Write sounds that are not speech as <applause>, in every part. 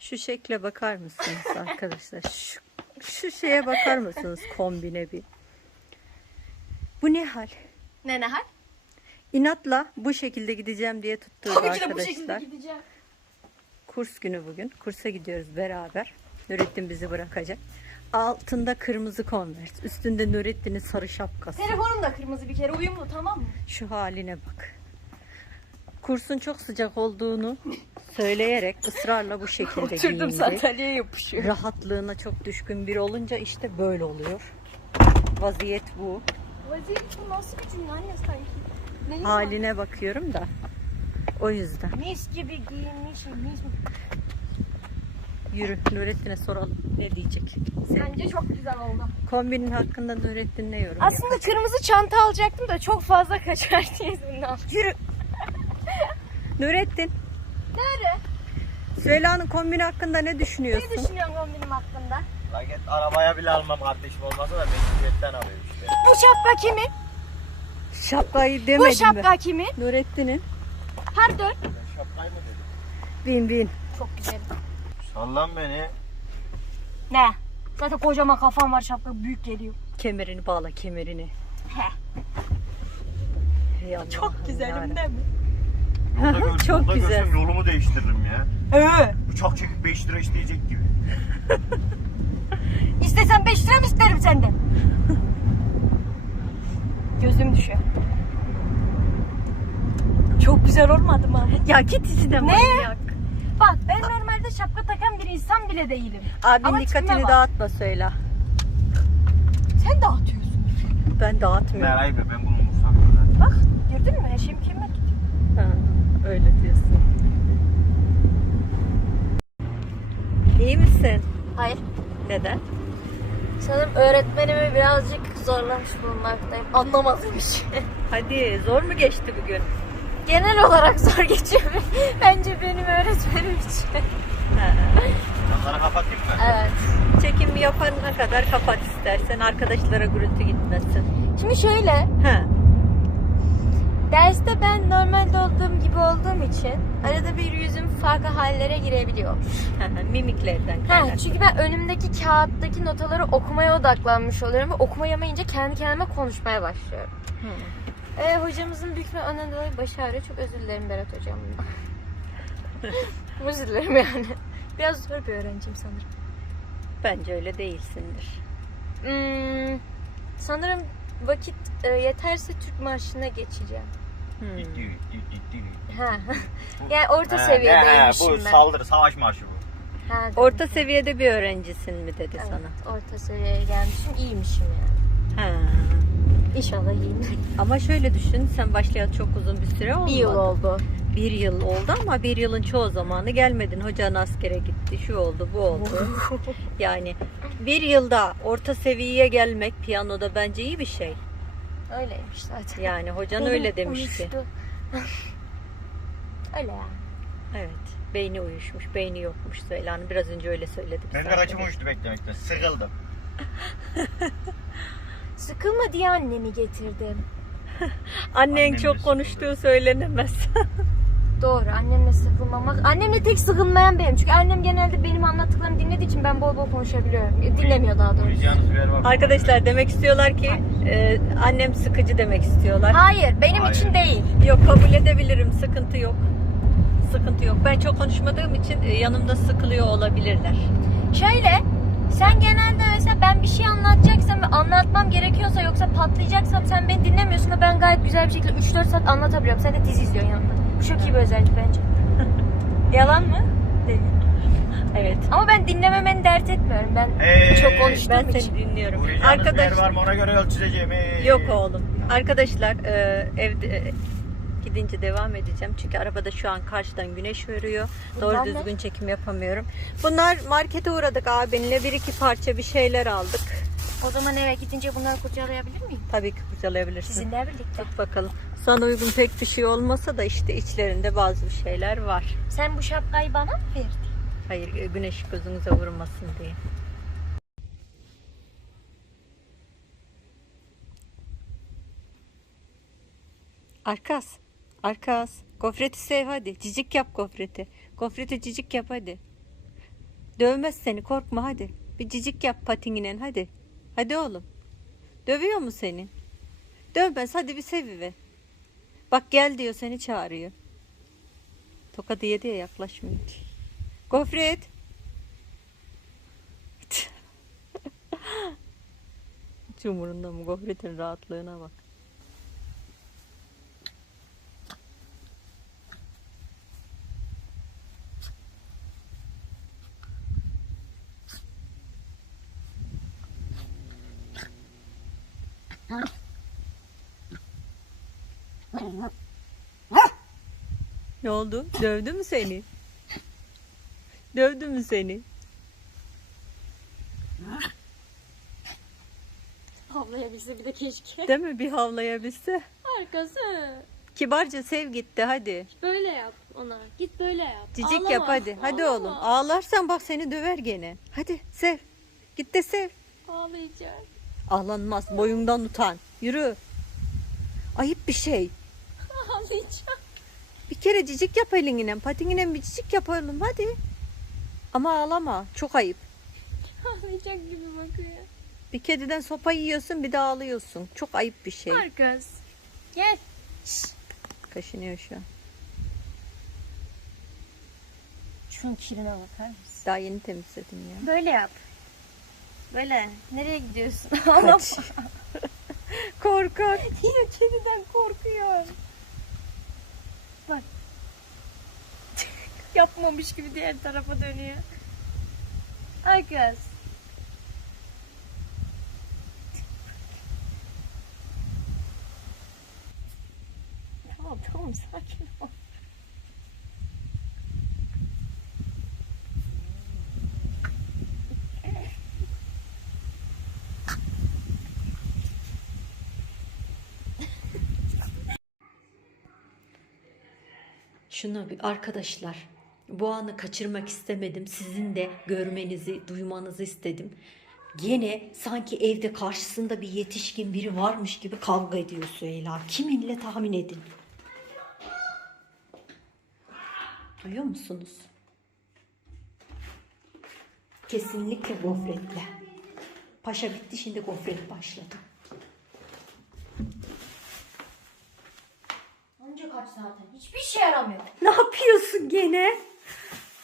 Şu şekle bakar mısınız arkadaşlar? Şu, şu şeye bakar mısınız kombine bir? Bu ne hal? Ne ne hal? İnatla bu şekilde gideceğim diye tutturdu Tabii ki de bu arkadaşlar. şekilde gideceğim. Kurs günü bugün. Kursa gidiyoruz beraber. Nurettin bizi bırakacak. Altında kırmızı konvers. Üstünde Nurettin'in sarı şapkası. Telefonum da kırmızı bir kere uyumlu tamam mı? Şu haline bak. Kursun çok sıcak olduğunu söyleyerek ısrarla bu şekilde <laughs> Oturdum giyindi. sandalyeye yapışıyor. Rahatlığına çok düşkün biri olunca işte böyle oluyor. Vaziyet bu. Vaziyet bu nasıl bir cümle anne sanki? Neyin var? Haline bakıyorum da. O yüzden. Mis gibi giyinmişim mis Yürü Nurettin'e soralım. Ne diyecek? Senin Bence çok güzel oldu. kombinin hakkında Nurettin ne yorum Aslında kırmızı çanta alacaktım da çok fazla <laughs> kaçar diye bundan. Yürü. Nurettin, Nerede? Süheyla'nın kombini hakkında ne Ne düşünüyorsun? düşünüyorsun kombinim hakkında? La git arabaya bile almam kardeşim olmasa da mecburiyetten alıyorum işte. Bu şapka kimin? Şapkayı Bu demedim şapka ben. kimin? Nurettin'in. Pardon. Ben şapkayı mı dedim? Bin bin. Çok güzel. Sallan beni. Ne? Zaten kocaman kafam var şapka büyük geliyor. Kemerini bağla kemerini. Allah'ım Çok güzelim değil mi? Yolda Çok yolda güzel. görsem yolumu değiştiririm ya. Ee, Bıçak çekip 5 lira isteyecek gibi. <laughs> istesem 5 lira mı isterim senden? Gözüm düşüyor. Çok güzel olmadı mı? Ya git izine Ne? manyak. Bak ben normalde şapka takan bir insan bile değilim. Abin Ama dikkatini tipime bak. dağıtma söyle. Sen dağıtıyorsun. Ben dağıtmıyorum. Meray be ben bunu umursamıyorum. Bak gördün mü? Her şeyim kime tutuyor. Ha, öyle diyorsun. İyi misin? Hayır. Neden? Sanırım öğretmenimi birazcık zorlamış bulunmaktayım. Anlamadım hiç. <laughs> Hadi zor mu geçti bugün? Genel olarak zor geçiyor. <laughs> Bence benim öğretmenim için. Ha. Camları kapatayım mı? Evet. Çekim yapana kadar kapat istersen arkadaşlara gürültü gitmesin. Şimdi şöyle. Ha. Derste ben normalde olduğum gibi olduğum için arada bir yüzüm farklı hallere girebiliyor. <laughs> Mimiklerden Ha, kaynaklı. çünkü ben önümdeki kağıttaki notaları okumaya odaklanmış oluyorum ve okumayamayınca kendi kendime konuşmaya başlıyorum. Hı. Ee, hocamızın büyük bir önden dolayı başı ağrıyor. Çok özür dilerim Berat hocam. <laughs> özür dilerim yani. Biraz zor bir öğrenciyim sanırım. Bence öyle değilsindir. Hmm, sanırım vakit e, yeterse Türk Marşı'na geçeceğim. Hmm. Ha. <laughs> yani orta He, he, seviyedeymişim Bu ben. saldırı savaş marşı bu. Ha, Orta seviyede bir öğrencisin mi dedi evet, sana? orta seviyeye gelmişim. İyiymişim yani. Ha. İnşallah iyiyim. Ama şöyle düşün, sen başlayalı çok uzun bir süre olmadı. Bir yıl oldu. Bir yıl oldu ama bir yılın çoğu zamanı gelmedin. Hocan askere gitti, şu oldu, bu oldu. <laughs> yani bir yılda orta seviyeye gelmek piyanoda bence iyi bir şey. Öyleymiş zaten. Yani hocan Benim öyle demişti. uyuştu. <laughs> öyle yani. Evet. Beyni uyuşmuş, beyni yokmuş Süheyla'nın. Biraz önce öyle söyledim. Ben de zaten. kaçım uçtu beklemekten. Sıkıldım. Sıkılma diye annemi getirdim. <laughs> Annen Annem de çok konuştuğu söylenemez. <laughs> Doğru annemle sıkılmamak. Annemle tek sıkılmayan benim. Çünkü annem genelde benim anlattıklarımı dinlediği için ben bol bol konuşabiliyorum. E, Dinlemiyor daha doğrusu. Uyuyacağınız bir yer var mı? Arkadaşlar demek istiyorlar ki e, annem sıkıcı demek istiyorlar. Hayır benim Hayır. için değil. Yok kabul edebilirim. Sıkıntı yok. Sıkıntı yok. Ben çok konuşmadığım için e, yanımda sıkılıyor olabilirler. Şöyle sen genelde mesela ben bir şey anlatacaksam ve anlatmam gerekiyorsa yoksa patlayacaksam sen beni dinlemiyorsun ve ben gayet güzel bir şekilde 3-4 saat anlatabiliyorum. Sen de dizi izliyorsun yanında. Bu çok iyi bir özellik bence. <laughs> Yalan mı? Değil. Evet. Ama ben dinlememeni dert etmiyorum. Ben Hey, çok konuştuğum Ben için. seni dinliyorum. Uyuyacağınız bir yer Arkadaş var mı ona göre ölçüleceğim. Hey. yok oğlum. Arkadaşlar e, evde e, gidince devam edeceğim. Çünkü arabada şu an karşıdan güneş vuruyor. Doğru Bunlar ne? düzgün çekim yapamıyorum. Bunlar markete uğradık abinle. Bir iki parça bir şeyler aldık. O zaman eve gidince bunları kurcalayabilir miyim? Tabii ki kurcalayabilirsin. Sizinle birlikte. Tut bakalım. Sana uygun pek bir şey olmasa da işte içlerinde bazı bir şeyler var. Sen bu şapkayı bana mı verdin? Hayır güneş gözünüze vurmasın diye. Arkas. Arkas. Gofreti sev hadi. Cicik yap gofreti. Gofreti cicik yap hadi. Dövmez seni korkma hadi. Bir cicik yap patininen hadi. Hadi oğlum. Dövüyor mu seni? Dövmez hadi bir seviver. Bak gel diyor seni çağırıyor. Tokadı yedi ya yaklaşmıyor. Gofret. <laughs> Hiç umurunda mı? Gofretin rahatlığına bak. Ne oldu? Dövdü mü seni? Dövdü mü seni? Havlayabilse bir de keşke. Değil mi? Bir havlayabilse. Arkası. Kibarca sev gitti hadi. Böyle yap ona. Git böyle yap. Cicik Ağlama. yap hadi. Hadi Ağlama. oğlum. Ağlarsan bak seni döver gene. Hadi sev. Git de sev. Ağlayacak. Ağlanmaz. Boyundan utan. Yürü. Ayıp bir şey. <laughs> Ağlayacak. Bir kere cicik yap elinle. Patinine bir cicik yapalım hadi. Ama ağlama. Çok ayıp. <laughs> Ağlayacak gibi bakıyor. Bir kediden sopa yiyorsun bir de ağlıyorsun. Çok ayıp bir şey. Arkas. Gel. Kaşınıyor şu an. Şunun kirine bakar mısın? Daha yeni temizledim ya. Böyle yap. Böyle. Nereye gidiyorsun? <laughs> Kaç. <laughs> Korkak. Yine kediden korkuyor. Bak. <laughs> Yapmamış gibi diğer tarafa dönüyor. Arkas. Tamam tamam sakin ol. Şunu arkadaşlar bu anı kaçırmak istemedim. Sizin de görmenizi, duymanızı istedim. Gene sanki evde karşısında bir yetişkin biri varmış gibi kavga ediyor Süheyla. Kiminle tahmin edin. Duyuyor musunuz? Kesinlikle gofretle. Paşa bitti şimdi gofret başladı. Önce kaç zaten. Hiçbir şey yaramıyor. Ne yapıyorsun gene?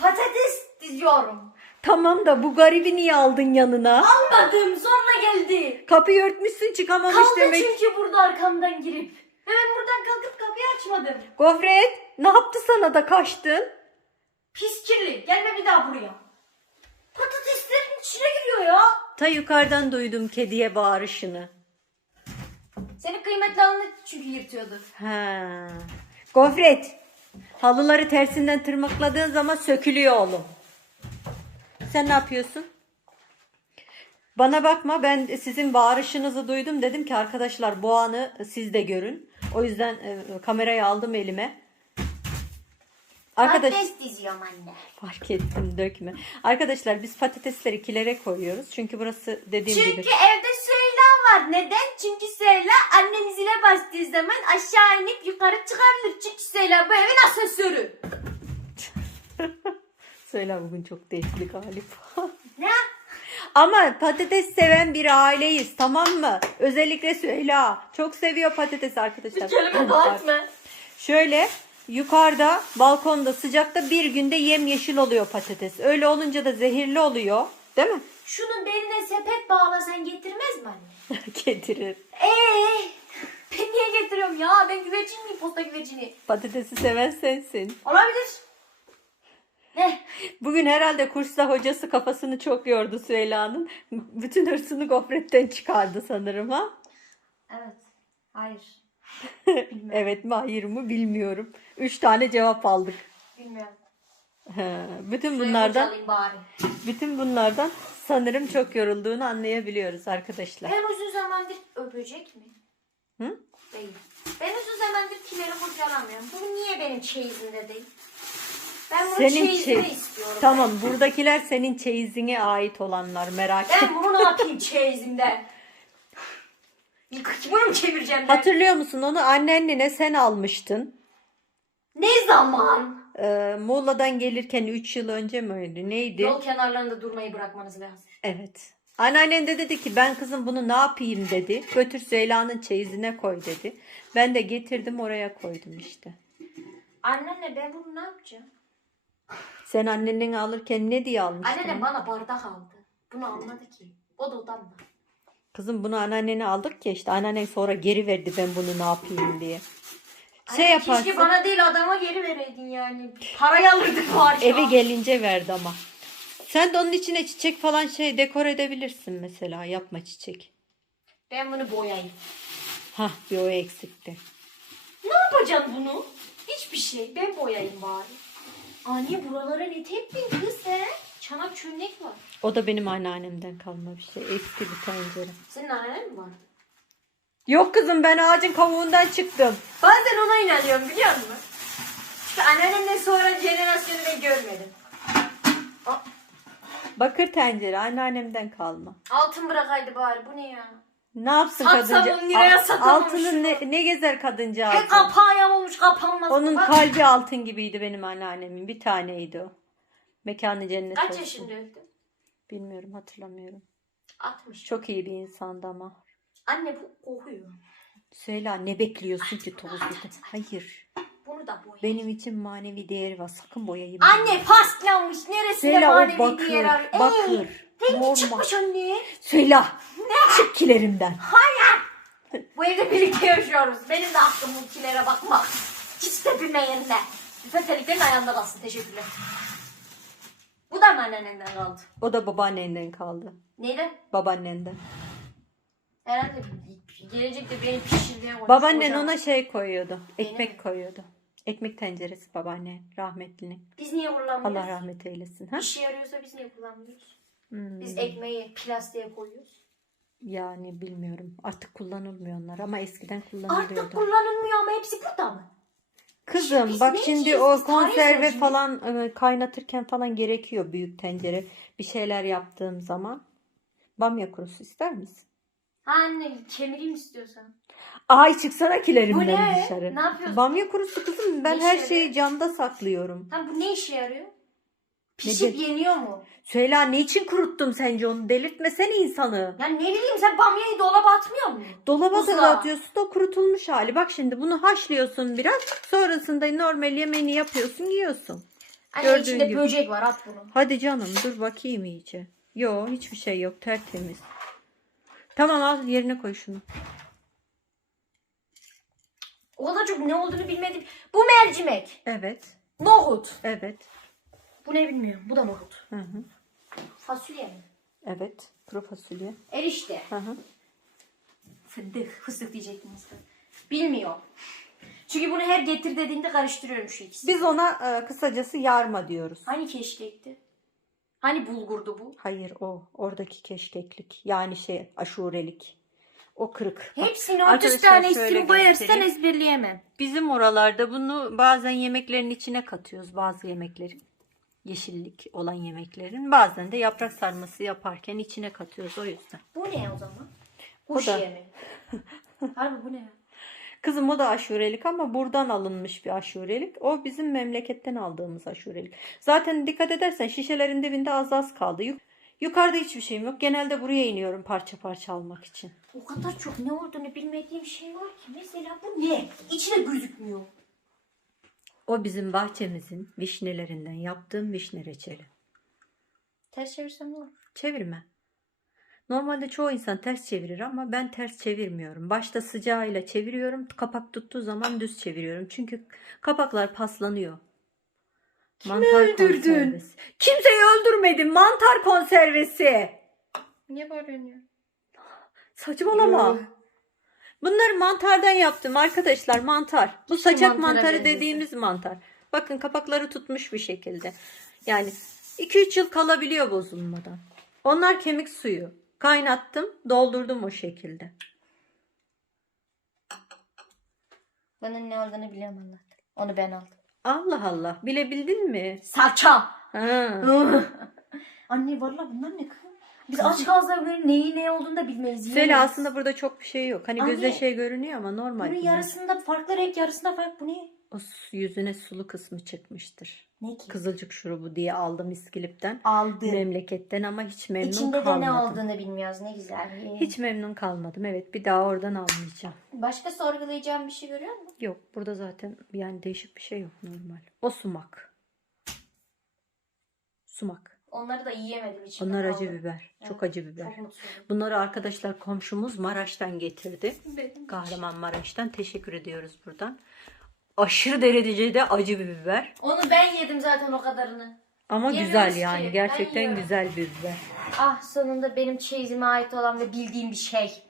Patates diziyorum. Tamam da bu garibi niye aldın yanına? Almadım sonra geldi. Kapıyı örtmüşsün çıkamamış Kaldı demek. çünkü burada arkamdan girip. Hemen buradan kalkıp kapıyı açmadım. Gofret ne yaptı sana da kaçtın? Pis kirli. Gelme bir daha buraya. Patateslerin içine giriyor ya. Ta yukarıdan duydum kediye bağırışını. Senin kıymetli alnı çünkü yırtıyordu. Ha. Gofret halıları tersinden tırmıkladığın zaman sökülüyor oğlum. Sen ne yapıyorsun? Bana bakma ben sizin bağırışınızı duydum dedim ki arkadaşlar bu anı siz de görün. O yüzden e, kamerayı aldım elime. Arkadaş Patates diziyorum anne. fark ettim dökme. Arkadaşlar biz patatesleri kilere koyuyoruz. Çünkü burası dediğim gibi. Çünkü evde Süheyla var. Neden? Çünkü zile bastığı zaman aşağı inip yukarı çıkarılır. Çünkü Süheyla bu evin asansörü. Söyle <laughs> bugün çok değişti galiba. Ne? Ama patates seven bir aileyiz tamam mı? Özellikle Süheyla. Çok seviyor patates arkadaşlar. Kelime daha etme. Şöyle yukarıda balkonda sıcakta bir günde yemyeşil oluyor patates. Öyle olunca da zehirli oluyor. Değil mi? Şunun beline sepet bağlasan getirmez mi anne? <laughs> Getirir. Eee? Ben niye getiriyorum ya? Ben güvercin miyim? Posta güvercini. Patatesi seven sensin. Olabilir. Ne? Bugün herhalde kursta hocası kafasını çok yordu Süheyla'nın. Bütün hırsını gofretten çıkardı sanırım ha. Evet. Hayır. <laughs> evet mi hayır mı bilmiyorum. Üç tane cevap aldık. Bilmiyorum. He, bütün bunlardan bütün bunlardan sanırım çok yorulduğunu anlayabiliyoruz arkadaşlar. Ben uzun zamandır öpecek mi? Hı? Değil. Ben uzun zamandır kileri kurcalamıyorum. Bu niye benim çeyizimde değil? Ben bunu Senin çeyizime çeyiz. istiyorum. Tamam buradakiler senin çeyizine ait olanlar merak Ben, etme. ben bunu ne yapayım çeyizimde? Bunu mu çevireceğim ben? Hatırlıyor musun onu anneannene sen almıştın. Ne zaman? e, Muğla'dan gelirken 3 yıl önce miydi? Neydi? Yol kenarlarında durmayı bırakmanız lazım. Evet. Anneannen de dedi ki ben kızım bunu ne yapayım dedi. Götür Süheyla'nın çeyizine koy dedi. Ben de getirdim oraya koydum işte. Annenle ben bunu ne yapacağım? Sen annenin alırken ne diye almıştın? Anneannem bana bardak aldı. Bunu almadı ki. O da odamda. Kızım bunu anneannene aldık ya işte anneannen sonra geri verdi ben bunu ne yapayım diye. Şey Anne, yaparsın. Keşke bana değil adama geri vereydin yani. Parayı alırdık bari. Eve gelince verdi ama. Sen de onun içine çiçek falan şey dekor edebilirsin mesela. Yapma çiçek. Ben bunu boyayayım. Hah bir o eksikti. Ne yapacaksın bunu? Hiçbir şey. Ben boyayayım bari. Anne buralara ne teptin kız sen? Çanak çömlek var. O da benim anneannemden kalma bir şey. Eski bir tencere. Senin annen mi var? Yok kızım ben ağacın kavuğundan çıktım. Bazen ona inanıyorum biliyor musun? Çünkü anneannemden sonra jenerasyonu ben görmedim. Aa, Bakır tencere anneannemden kalma. altın bırakaydı bari bu ne ya? Ne yapsın Satsam kadınca? on liraya Al- satamamış Altının ne, ne gezer kadınca Hep altın? kapağı yamulmuş kapanmaz. Onun Bak, kalbi altın gibiydi benim anneannemin. Bir taneydi o. Mekanı cennet Kaç olsun. yaşında öldü? Bilmiyorum hatırlamıyorum. 60. Çok iyi bir insandı ama. Anne bu kokuyor. Söyle ne bekliyorsun ki toz gibi? Hayır. Bunu da boya. Benim için manevi değeri var. Sakın boyayı Anne paslanmış. Neresinde o manevi bakır. değer? Ey, Bakır. rengi Normal. çıkmış anne. Söyle. Çık kilerimden. Bu evde birlikte yaşıyoruz. Benim de hakkım bu kilere bakmak. Hiç tepinme yerine. Lütfen terliklerin ayağında kalsın. Teşekkürler. Bu da mı annenden kaldı? O da babaannenden kaldı. Neyden? Babaannenden. Herhalde gelecekte beni koymuş. Babaannen Hocam, ona şey koyuyordu. Benim Ekmek mi? koyuyordu. Ekmek tenceresi babaanne rahmetlinin. Biz niye kullanmıyoruz? Allah rahmet eylesin. Ha? İşe yarıyorsa biz niye kullanmıyoruz? Hmm, Biz ekmeği plastiğe koyuyoruz. Yani bilmiyorum. Artık kullanılmıyor onlar ama eskiden kullanılıyordu. Artık kullanılmıyor ama hepsi burada mı? Kızım Biz bak ne şimdi o Biz tarih konserve öğrencisi. falan e, kaynatırken falan gerekiyor büyük tencere. Bir şeyler yaptığım zaman. Bamya kurusu ister misin? Anne kemireyim istiyorsan. Ay çıksana kilerimden Bu ne? dışarı. Ne yapıyorsun? Bamya kurusu kızım ben Ne her işe şeyi camda saklıyorum. Tam bu ne işe yarıyor? Pişip Nedir? yeniyor mu? Söyle ne için kuruttum sence onu delirtmesene insanı. Ya ne bileyim sen bamyayı dolaba atmıyor musun? Dolaba Buzluğa. da atıyorsun da kurutulmuş hali. Bak şimdi bunu haşlıyorsun biraz. Sonrasında normal yemeğini yapıyorsun yiyorsun. Anne Gördüğün içinde gibi. böcek var at bunu. Hadi canım dur bakayım iyice. Yo hiçbir şey yok tertemiz. Tamam al yerine koy şunu. Kadar çok ne olduğunu bilmedim. Bu mercimek. Evet. Nohut. Evet. Bu ne bilmiyorum. Bu da nohut. Hı hı. Fasulye mi? Evet. Kuru fasulye. Erişte. Hı hı. Fındık. Fıstık diyecektim aslında. Bilmiyorum. Çünkü bunu her getir dediğinde karıştırıyorum şu ikisini. Biz ona e, kısacası yarma diyoruz. Hani keşkekti? Hani bulgurdu bu? Hayır o oradaki keşkeklik yani şey aşurelik. O kırık. Hepsini Arkadaşlar 30 tane şöyle isim göstereyim. ezberleyemem. Bizim oralarda bunu bazen yemeklerin içine katıyoruz bazı yemeklerin. Yeşillik olan yemeklerin. Bazen de yaprak sarması yaparken içine katıyoruz o yüzden. Bu ne o zaman? Bu da- şey mi? <laughs> Harbi bu ne ya? Kızım o da aşurelik ama buradan alınmış bir aşurelik. O bizim memleketten aldığımız aşurelik. Zaten dikkat edersen şişelerin dibinde az az kaldı. Yuk- Yukarıda hiçbir şeyim yok. Genelde buraya iniyorum parça parça almak için. O kadar çok ne olduğunu bilmediğim şey var ki. Mesela bu ne? İçine gözükmüyor. O bizim bahçemizin vişnelerinden yaptığım vişne reçeli. Ters çevirsem ne olur? Çevirme. Normalde çoğu insan ters çevirir ama ben ters çevirmiyorum. Başta sıcağıyla çeviriyorum. Kapak tuttuğu zaman düz çeviriyorum. Çünkü kapaklar paslanıyor. mantar öldürdün? konservesi. Kimseyi öldürmedim. Mantar konservesi. Niye bağırıyorsun? Saçmalama. Yo. Bunları mantardan yaptım arkadaşlar. Mantar. Bu İşte saçak mantarı dediğimiz mantar. Bakın kapakları tutmuş bir şekilde. Yani 2-3 yıl kalabiliyor bozulmadan. Onlar kemik suyu. Kaynattım, doldurdum o şekilde. Bunun ne olduğunu biliyorum Allah'tan. Onu ben aldım. Allah Allah. Bilebildin mi? Salça. Ha. <laughs> Anne valla bunlar ne kız? Biz aç ağızlar göre neyi ne olduğunu da bilmeyiz. Söyle yiyemeyiz. aslında burada çok bir şey yok. Hani Anne. şey görünüyor ama normal. Bunun bunlar. yarısında farklı renk yarısında farklı. Bu ne? O su- yüzüne sulu kısmı çıkmıştır. Ne ki? Kızılcık şurubu diye aldım iskilipten. Aldı. Memleketten ama hiç memnun İçinde de kalmadım. ne olduğunu bilmiyoruz. Ne güzel. Hiç memnun kalmadım. Evet bir daha oradan almayacağım. Başka sorgulayacağım bir şey görüyor musun? Yok burada zaten yani değişik bir şey yok normal. O sumak. Sumak. Onları da yiyemedim içinde Onlar kaldı. acı biber. Çok acı biber. Çok mutsuzum. Bunları arkadaşlar komşumuz Maraş'tan getirdi. Benim Kahramanmaraş'tan teşekkür ediyoruz buradan. Aşırı derecede acı bir biber. Onu ben yedim zaten o kadarını. Ama Yemiyoruz güzel ki. yani. Ben Gerçekten yiyorum. güzel bir biber. Ah sonunda benim çeyizime ait olan ve bildiğim bir şey.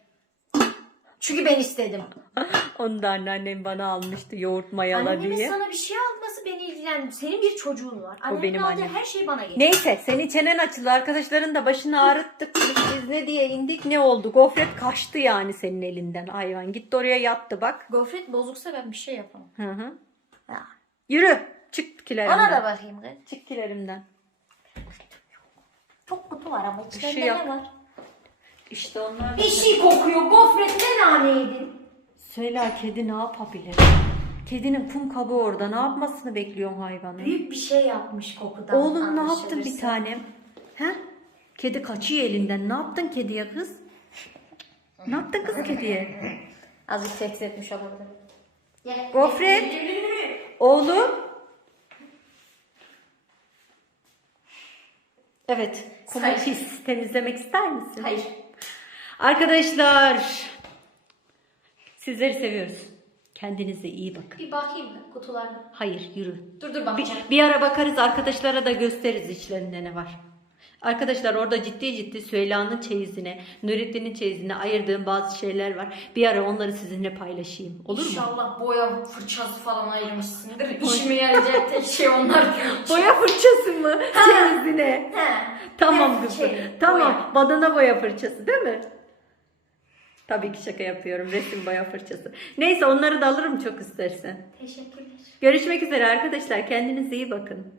Çünkü ben istedim. <laughs> Onu da anneannem bana almıştı yoğurt mayala Annemin diye. sana bir şey alması beni ilgilendir. Senin bir çocuğun var. Annemin benim aldığı annem. her şey bana geliyor. Neyse senin çenen açıldı. Arkadaşların da başını ağrıttık. Ne diye indik ne oldu? Gofret kaçtı yani senin elinden hayvan. Gitti oraya yattı bak. Gofret bozuksa ben bir şey yapamam. Hı hı. Ha. Yürü. Çık kilerimden. Ona da bakayım kız. Çık kilerimden. Çok kutu var ama içlerinde şey ne var? İşte onlar. Bir şey kokuyor. Gofret ne naneydin? Söyle kedi ne yapabilir? Kedinin kum kabı orada. Ne yapmasını bekliyorsun hayvanın? Büyük bir şey yapmış kokudan. Oğlum ne yaptın bir tanem? He? Kedi kaçıyor elinden. Ne yaptın kediye kız? Ne yaptın kız kediye? Azıcık tehdit etmiş olabilir. Gofret. Oğlum. Evet. Kumu Hayır. pis temizlemek ister misin? Hayır. Arkadaşlar. Sizleri seviyoruz. Kendinize iyi bakın. Bir bakayım mı kutularına? Hayır yürü. Dur dur Bir, bakacağım. bir ara bakarız arkadaşlara da gösteririz içlerinde ne var. Arkadaşlar orada ciddi ciddi Süheyla'nın çeyizine, Nurettin'in çeyizine ayırdığım bazı şeyler var. Bir ara onları sizinle paylaşayım. Olur mu? İnşallah boya fırçası falan ayırmışsındır. İşime yarayacak tek şey onlar. <laughs> Boya fırçası mı? Çeyizine. He. Tamam kızım. şey, tamam. boya. Badana boya fırçası değil mi? Tabii ki şaka yapıyorum. Resim boya fırçası. Neyse onları da alırım çok istersen. Teşekkürler. Görüşmek üzere arkadaşlar. Kendinize iyi bakın.